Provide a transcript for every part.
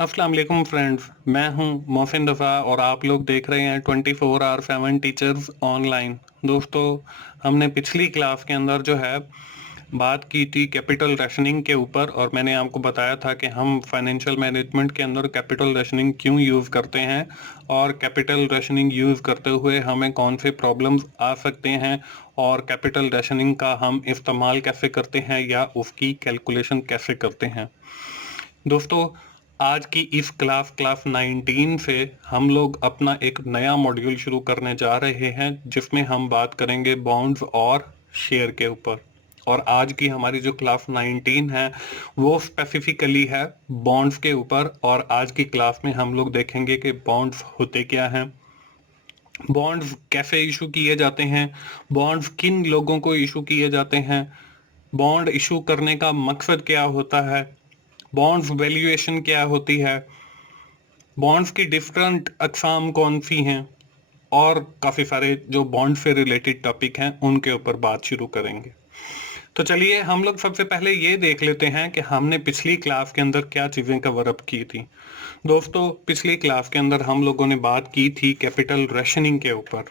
अस्सलाम वालेकुम फ्रेंड्स, मैं हूं मोहसिन रफ़ा और आप लोग देख रहे हैं 24/7 टीचर्स ऑनलाइन। दोस्तों, हमने पिछली क्लास के अंदर जो है बात की थी कैपिटल रैशनिंग के ऊपर और मैंने आपको बताया था कि हम फाइनेंशियल मैनेजमेंट के अंदर कैपिटल रैशनिंग क्यों यूज़ करते हैं और कैपिटल रैशनिंग यूज़ करते हुए हमें कौन से प्रॉब्लम्स आ सकते हैं और कैपिटल रैशनिंग का हम इस्तेमाल कैसे करते हैं या उसकी कैलकुलेशन कैसे करते हैं। दोस्तों, आज की इस क्लास 19 से हम लोग अपना एक नया मॉड्यूल शुरू करने जा रहे हैं जिसमें हम बात करेंगे बॉन्ड्स और शेयर के ऊपर। और आज की हमारी जो क्लास 19 है वो स्पेसिफिकली है बॉन्ड्स के ऊपर। और आज की क्लास में हम लोग देखेंगे कि बॉन्ड्स होते क्या हैं, बॉन्ड्स कैसे इशू किए जाते हैं, बॉन्ड्स किन लोगों को इशू किए जाते हैं, बॉन्ड इशू करने का मकसद क्या होता है, बॉन्ड्स वैल्यूएशन क्या होती है, बॉन्ड्स की डिफरेंट अकसाम कौन सी हैं और काफ़ी सारे जो बॉन्ड से रिलेटेड टॉपिक हैं उनके ऊपर बात शुरू करेंगे। तो चलिए हम लोग सबसे पहले ये देख लेते हैं कि हमने पिछली क्लास के अंदर क्या चीज़ें कवर अप की थी। दोस्तों, पिछली क्लास के अंदर हम लोगों ने बात की थी कैपिटल रेशनिंग के ऊपर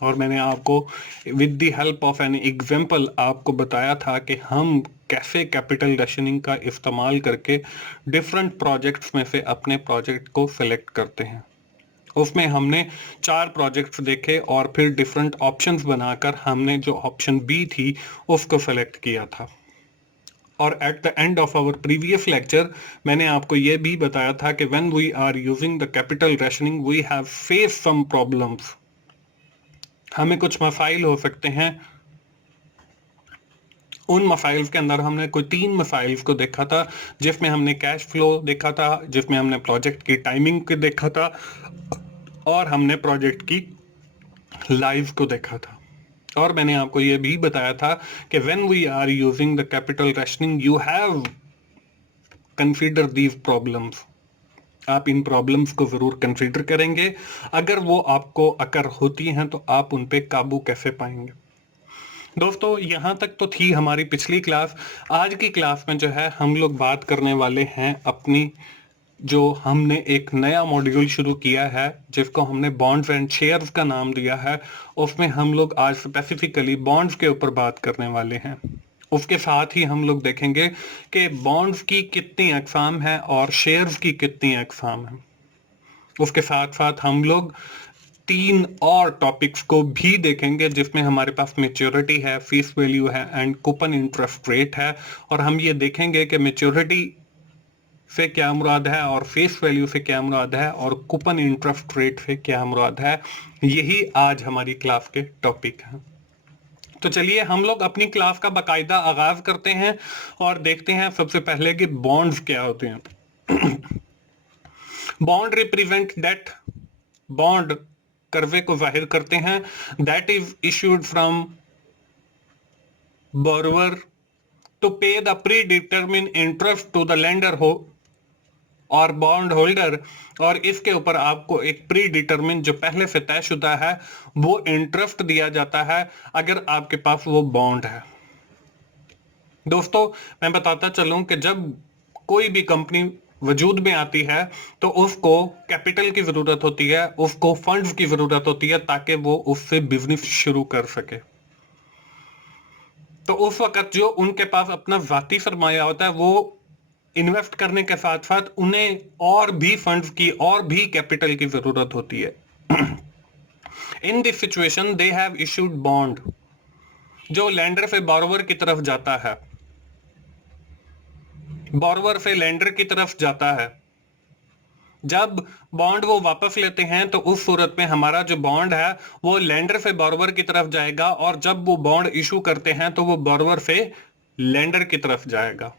और मैंने आपको with the help of an example आपको बताया था कि हम कैसे कैपिटल रेशनिंग का इस्तेमाल करके डिफरेंट प्रोजेक्ट्स में से अपने प्रोजेक्ट को सिलेक्ट करते हैं। उसमें हमने 4 प्रोजेक्ट्स देखे और फिर डिफरेंट ऑप्शंस बनाकर हमने जो ऑप्शन बी थी उसको सेलेक्ट किया था। और at the end of our previous lecture मैंने आपको ये भी बताया था कि when we are using the capital rationing we have face some problems. हमें कुछ मसाइल हो सकते हैं। उन मसाइल्स के अंदर हमने कोई 3 मसाइल्स को देखा था जिसमें हमने कैश फ्लो देखा था, जिसमें हमने प्रोजेक्ट की टाइमिंग को देखा था और हमने प्रोजेक्ट की लाइफ को देखा था। और मैंने आपको यह भी बताया था कि when we are using the capital rationing you have consider these problems. आप इन प्रॉब्लम्स को जरूर कंसीडर करेंगे। अगर वो आपको अकर होती हैं तो आप उन पे काबू कैसे पाएंगे। दोस्तों, यहाँ तक तो थी हमारी पिछली क्लास। आज की क्लास में जो है हम लोग बात करने वाले हैं अपनी जो हमने एक नया मॉड्यूल शुरू किया है जिसको हमने बॉन्ड्स एंड शेयर्स का नाम दिया है। उसमें हम लोग आज स्पेसिफिकली बॉन्ड्स के ऊपर बात करने वाले हैं। उसके साथ ही हम लोग देखेंगे कि बॉन्ड्स की कितनी अकसाम है और शेयर्स की कितनी अकसाम है। उसके साथ साथ हम लोग 3 और टॉपिक्स को भी देखेंगे जिसमें हमारे पास मेच्योरिटी है, फेस वैल्यू है एंड कूपन इंटरेस्ट रेट है। और हम ये देखेंगे कि मेच्योरिटी से क्या मुराद है और फेस वैल्यू से क्या मुराद है और कूपन इंटरेस्ट रेट से क्या मुराद है। यही आज हमारी क्लास के टॉपिक हैं। तो चलिए हम लोग अपनी क्लास का बाकायदा आगाज करते हैं और देखते हैं सबसे पहले कि बॉन्ड्स क्या होते हैं। Bond represent date. बॉन्ड कर्जे को जाहिर करते हैं। That is issued from borrower to pay the predetermine interest to the lender हो और बॉन्ड होल्डर। और इसके ऊपर आपको एक प्री डिटरमिन जो पहले से तयशुदा है वो इंटरेस्ट दिया जाता है अगर आपके पास वो बॉन्ड है। दोस्तों, मैं बताता चलूं कि जब कोई भी कंपनी वजूद में आती है तो उसको कैपिटल की जरूरत होती है, उसको फंड्स की जरूरत होती है ताकि वो उससे बिजनेस शुरू कर सके। तो उस वक्त जो उनके पास अपना जाती सरमाया होता है वो इन्वेस्ट करने के साथ साथ उन्हें और भी फंड्स की और भी कैपिटल की जरूरत होती है। In this situation they have issued bond जो लेंडर से बोरोवर की तरफ जाता है, बोरोवर से लेंडर की तरफ जाता है। जब बॉन्ड वो वापस लेते हैं तो उस सूरत में हमारा जो बॉन्ड है वो लेंडर से बोरोवर की तरफ जाएगा और जब वो बॉन्ड इशू करते हैं तो वो बोरोवर से लेंडर की तरफ जाएगा।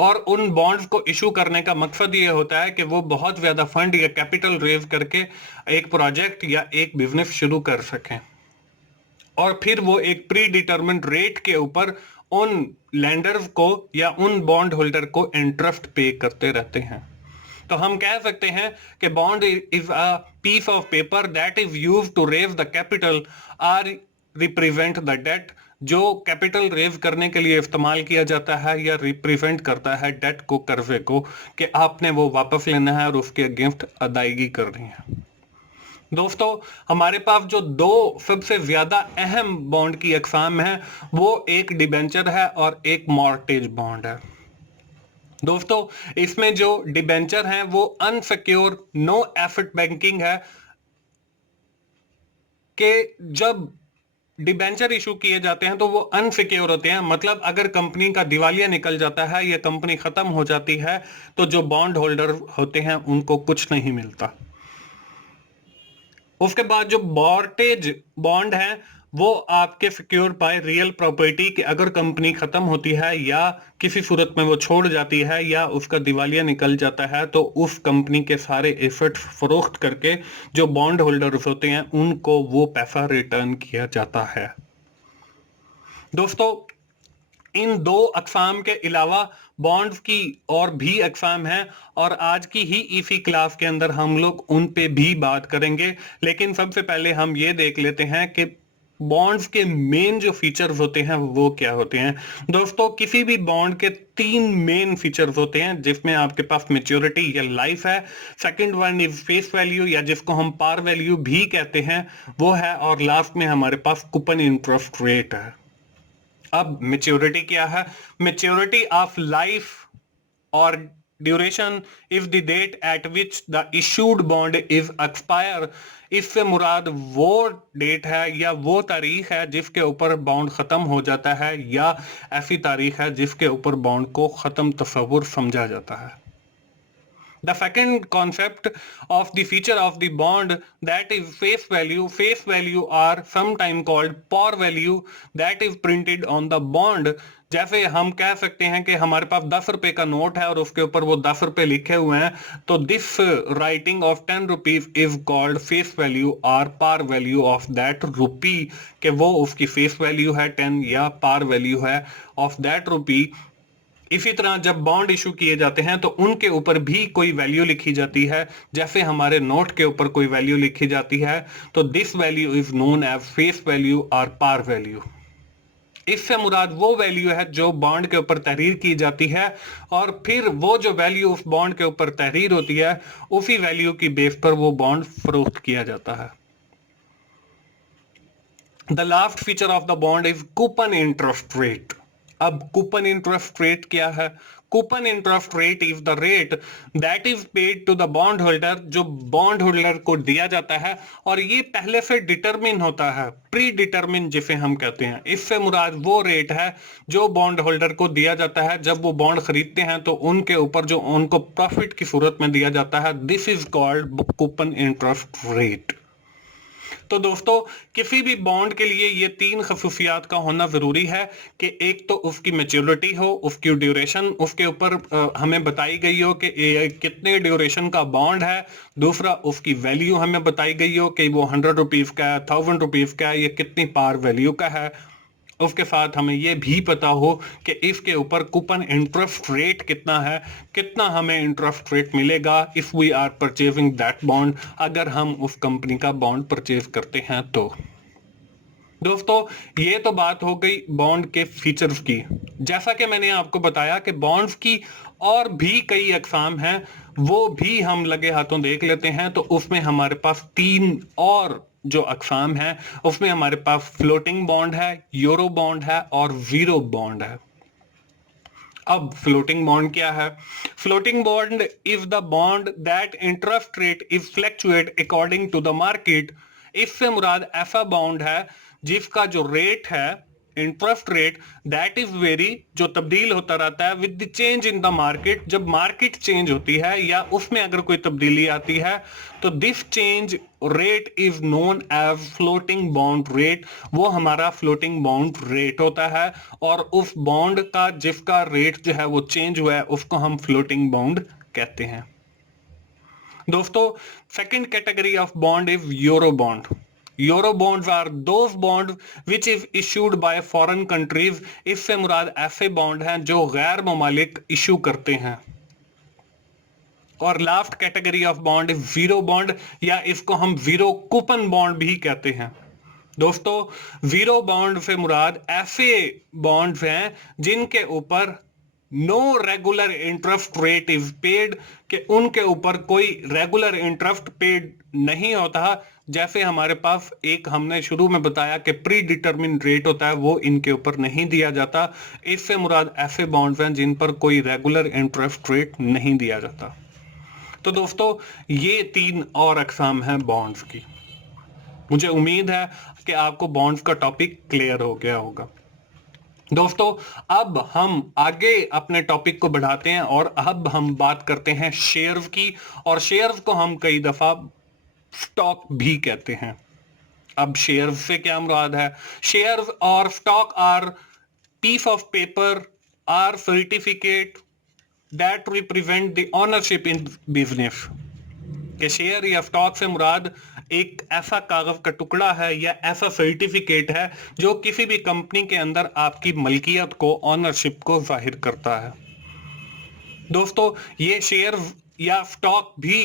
और उन बॉन्ड्स को इशू करने का मकसद ये होता है कि वो बहुत ज्यादा फंड या कैपिटल रेज करके एक प्रोजेक्ट या एक बिजनेस शुरू कर सकें और फिर वो एक प्री डिटरमिन्ड रेट के ऊपर उन लैंडर्स को या उन बॉन्ड होल्डर को इंटरेस्ट पे करते रहते हैं। तो हम कह सकते हैं कि bond is a piece of paper that is used to raise the capital और रिप्रेजेंट द डेट जो कैपिटल रेज करने के लिए इस्तेमाल किया जाता है या रिप्रेजेंट करता है डेट को, कर्जे को, कि आपने वो वापस लेना है और उसके अगेंस्ट अदायगी करनी है। दोस्तों, हमारे पास जो दो सबसे ज्यादा अहम बॉन्ड की अकसाम है वो एक डिबेंचर है और एक मॉर्टेज बॉन्ड है। दोस्तों, इसमें जो डिबेंचर हैं वो अनसिक्योर नो एसेट बैंकिंग है कि जब डिबेंचर इशू किए जाते हैं तो वो अनसिक्योर होते हैं, मतलब अगर कंपनी का दिवालिया निकल जाता है या कंपनी खत्म हो जाती है तो जो बॉन्ड होल्डर होते हैं उनको कुछ नहीं मिलता। उसके बाद जो मॉर्टेज बॉन्ड है वो आपके सिक्योर बाय रियल प्रॉपर्टी कि अगर कंपनी खत्म होती है या किसी सूरत में वो छोड़ जाती है या उसका दिवालिया निकल जाता है तो उस कंपनी के सारे एसेट्स फरोख्त करके जो बॉन्ड होल्डर्स होते हैं उनको वो पैसा रिटर्न किया जाता है। दोस्तों, इन दो अकसाम के अलावा बॉन्ड्स की और भी अकसाम हैं और आज की ही इसी क्लास के अंदर हम लोग उन पे भी बात करेंगे। लेकिन सबसे पहले हम ये देख लेते हैं कि बॉन्ड्स के मेन जो फीचर्स होते हैं वो क्या होते हैं। दोस्तों, किसी भी बॉन्ड के तीन मेन फीचर्स होते हैं जिसमें आपके पास मेच्योरिटी या लाइफ है, second one is face value या जिसको हम पार वैल्यू भी कहते हैं वो है, और लास्ट में हमारे पास कूपन इंटरेस्ट रेट है। अब मेच्योरिटी क्या है? मेच्योरिटी ऑफ लाइफ और duration is the date at which the issued bond is expire. इससे मुराद वो डेट है या वो तारीख है जिसके ऊपर बॉन्ड खत्म हो जाता है या ऐसी तारीख है जिसके ऊपर बॉन्ड को खत्म तस्वुर समझा जाता है। The second concept of the feature of the bond, that is face value. Face value are sometimes called par value that is printed on the bond. जैसे हम कह सकते हैं कि हमारे पास 10 रुपए का नोट है और उसके ऊपर वो 10 रुपए लिखे हुए हैं, तो this writing of 10 rupees is called face value और पार वैल्यू ऑफ दैट रुपी, कि वो उसकी फेस वैल्यू है 10 या पार वैल्यू है ऑफ दैट रुपी। इसी तरह जब बॉन्ड इशू किए जाते हैं तो उनके ऊपर भी कोई वैल्यू लिखी जाती है, जैसे हमारे नोट के ऊपर कोई वैल्यू लिखी जाती है, तो this value is known as face value और पार वैल्यू। इससे मुराद वो वैल्यू है जो बॉन्ड के ऊपर तहरीर की जाती है और फिर वो जो वैल्यू उस बॉन्ड के ऊपर तहरीर होती है उसी वैल्यू की बेस पर वो बॉन्ड फरोख्त किया जाता है। The last feature of the bond is coupon interest rate. अब कूपन इंटरेस्ट रेट क्या है? Coupon interest rate is the rate that is paid to the bond holder, जो बॉन्ड होल्डर को दिया जाता है और ये पहले से डिटरमिन होता है, प्री डिटरमिन जिसे हम कहते हैं। इससे मुराद वो रेट है जो बॉन्ड होल्डर को दिया जाता है जब वो बॉन्ड खरीदते हैं तो उनके ऊपर जो उनको प्रॉफिट की सूरत में दिया जाता है, this is called coupon interest rate. तो दोस्तों, किसी भी बॉन्ड के लिए ये तीन खसूसियात का होना जरूरी है कि एक तो उसकी मैच्योरिटी हो, उसकी ड्यूरेशन उसके ऊपर हमें बताई गई हो कि कितने ड्यूरेशन का बॉन्ड है, दूसरा उसकी वैल्यू हमें बताई गई हो कि वो 100 रुपीज का है, 1000 रुपीज का है, ये कितनी पार वैल्यू का है। उसके साथ हमें यह भी पता हो कि इसके ऊपर कूपन इंटरेस्ट रेट कितना है, कितना हमें इंटरेस्ट रेट मिलेगा if we are purchasing that bond, अगर हम उस कंपनी का बॉन्ड परचेज करते हैं तो। दोस्तों, ये तो बात हो गई बॉन्ड के फीचर्स की। जैसा कि मैंने आपको बताया कि बॉन्ड्स की और भी कई अकसाम हैं, वो भी हम लगे हाथों देख लेते हैं। तो उसमें हमारे पास तीन और जो अकसाम है उसमें हमारे पास फ्लोटिंग बॉन्ड है, यूरो बॉन्ड है और जीरो बॉन्ड है। अब फ्लोटिंग बॉन्ड क्या है? Floating bond is the bond that interest rate is fluctuate according to the market. इससे मुराद ऐसा बॉन्ड है जिसका जो रेट है, interest rate, that is very, जो तब्दील होता रहता है with the change in the market. जब मार्केट चेंज होती है या उसमें अगर कोई तब्दीली आती है तो this change rate is known as floating bond rate. वो हमारा फ्लोटिंग बॉन्ड रेट होता है और उस बॉन्ड का जिसका रेट जो है वो चेंज हुआ है उसको हम फ्लोटिंग बॉन्ड कहते हैं। दोस्तों, second category of bond is euro bond. Euro bonds are those bond which is issued by foreign countries. इससे मुराद ऐसे बॉन्ड हैं जो गैर ममालिक इशू करते हैं। और last category of bond is zero bond, या इसको हम जीरो कूपन बॉन्ड भी कहते हैं। दोस्तों जीरो बॉन्ड से मुराद ऐसे बॉन्ड्स हैं जिनके ऊपर no regular interest rate is paid, कि उनके ऊपर कोई रेगुलर इंटरेस्ट पेड नहीं होता। जैसे हमारे पास एक हमने शुरू में बताया कि प्री डिटरमिन रेट होता है, वो इनके ऊपर नहीं दिया जाता। इससे मुराद ऐसे बॉन्ड्स हैं जिन पर कोई रेगुलर इंटरेस्ट रेट नहीं दिया जाता। तो दोस्तों ये 3 और अकसाम हैं बॉन्ड्स की। मुझे उम्मीद है कि आपको बॉन्ड्स का टॉपिक क्लियर हो गया होगा। दोस्तों अब हम आगे अपने टॉपिक को बढ़ाते हैं और अब हम बात करते हैं शेयर्स की, और शेयर्स को हम कई दफा स्टॉक भी कहते हैं। अब शेयर्स से क्या मुराद है? शेयर्स और stock are piece of paper, are certificate that represent the ownership in business. कि शेयर या स्टॉक से मुराद एक ऐसा कागज का टुकड़ा है या ऐसा सर्टिफिकेट है जो किसी भी कंपनी के अंदर आपकी मलकियत को, ऑनरशिप को जाहिर करता है। दोस्तों ये शेयर या स्टॉक भी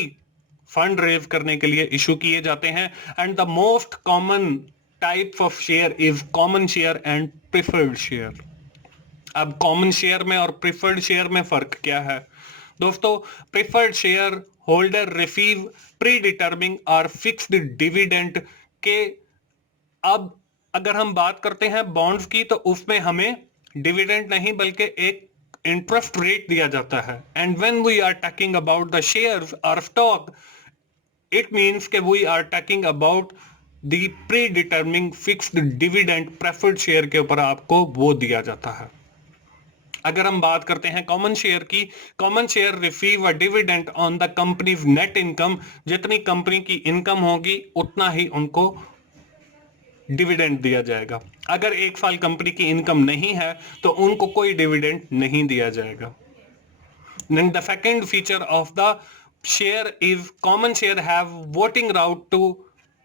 फंड रेज करने के लिए इशू किए जाते हैं। And the most common type of share is common share and preferred share. अब कॉमन शेयर में और प्रिफर्ड शेयर में फर्क क्या है? दोस्तों preferred share holder receive pre डिटर्मिंग और फिक्स्ड डिविडेंड के। अब अगर हम बात करते हैं बॉन्ड्स की तो उसमें हमें डिविडेंड नहीं बल्कि एक इंटरेस्ट रेट दिया जाता है। And when we are talking about the shares और स्टॉक, इट मींस कि we are talking about the pre determining fixed dividend. Preferred share के ऊपर आपको वो दिया जाता है। अगर हम बात करते हैं कॉमन शेयर की, common share receive a dividend on the companies net income. जितनी कंपनी की इनकम होगी उतना ही उनको डिविडेंड दिया जाएगा। अगर एक साल कंपनी की इनकम नहीं है तो उनको कोई डिविडेंड नहीं दिया जाएगा। Then the second feature of the share is common share have voting right to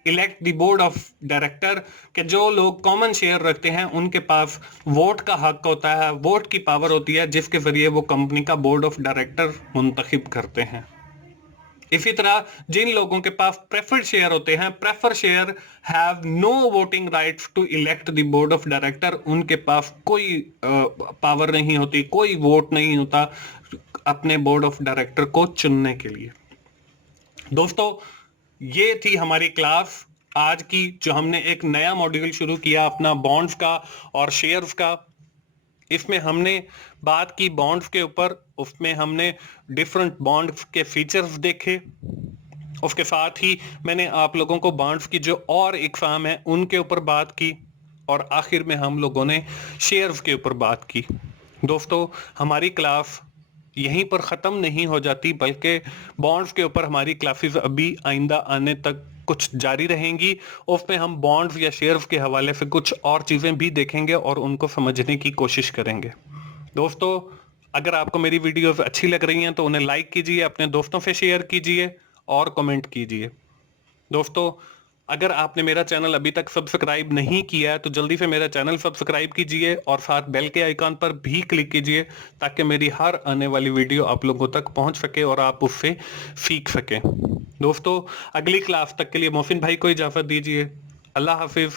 elect the board of director. के जो लोग कॉमन शेयर रखते हैं उनके पास वोट का हक होता है, वोट की पावर होती है, जिसके जरिए वो कंपनी का बोर्ड ऑफ डायरेक्टर मुंतखब करते हैं। इसी तरह जिन लोगों के पास प्रेफर्ड शेयर होते हैं, prefer share have no voting rights to elect the board of director. उनके पास कोई पावर नहीं होती, कोई वोट नहीं होता अपने बोर्ड ऑफ डायरेक्टर को चुनने के लिए। दोस्तों ये थी हमारी क्लास आज की, जो हमने एक नया मॉड्यूल शुरू किया अपना बॉन्ड्स का और शेयर्स का। इसमें हमने बात की बॉन्ड्स के ऊपर, उसमें हमने डिफरेंट बॉन्ड्स के फीचर्स देखे। उसके साथ ही मैंने आप लोगों को बॉन्ड्स की जो और इकसाम है उनके ऊपर बात की, और आखिर में हम लोगों ने शेयर्स के ऊपर बात की। दोस्तों हमारी क्लास यहीं पर ख़त्म नहीं हो जाती, बल्कि बॉन्ड्स के ऊपर हमारी क्लासेस अभी आइंदा आने तक कुछ जारी रहेंगी। उसमें हम बॉन्ड्स या शेयर्स के हवाले से कुछ और चीज़ें भी देखेंगे और उनको समझने की कोशिश करेंगे। दोस्तों अगर आपको मेरी वीडियोस अच्छी लग रही हैं तो उन्हें लाइक कीजिए, अपने दोस्तों से शेयर कीजिए और कमेंट कीजिए। दोस्तों अगर आपने मेरा चैनल अभी तक सब्सक्राइब नहीं किया है तो जल्दी से मेरा चैनल सब्सक्राइब कीजिए और साथ बेल के आइकॉन पर भी क्लिक कीजिए, ताकि मेरी हर आने वाली वीडियो आप लोगों तक पहुंच सके और आप उससे सीख सकें। दोस्तों अगली क्लास तक के लिए मोहसिन भाई को इजाज़त दीजिए। अल्लाह हाफिज़।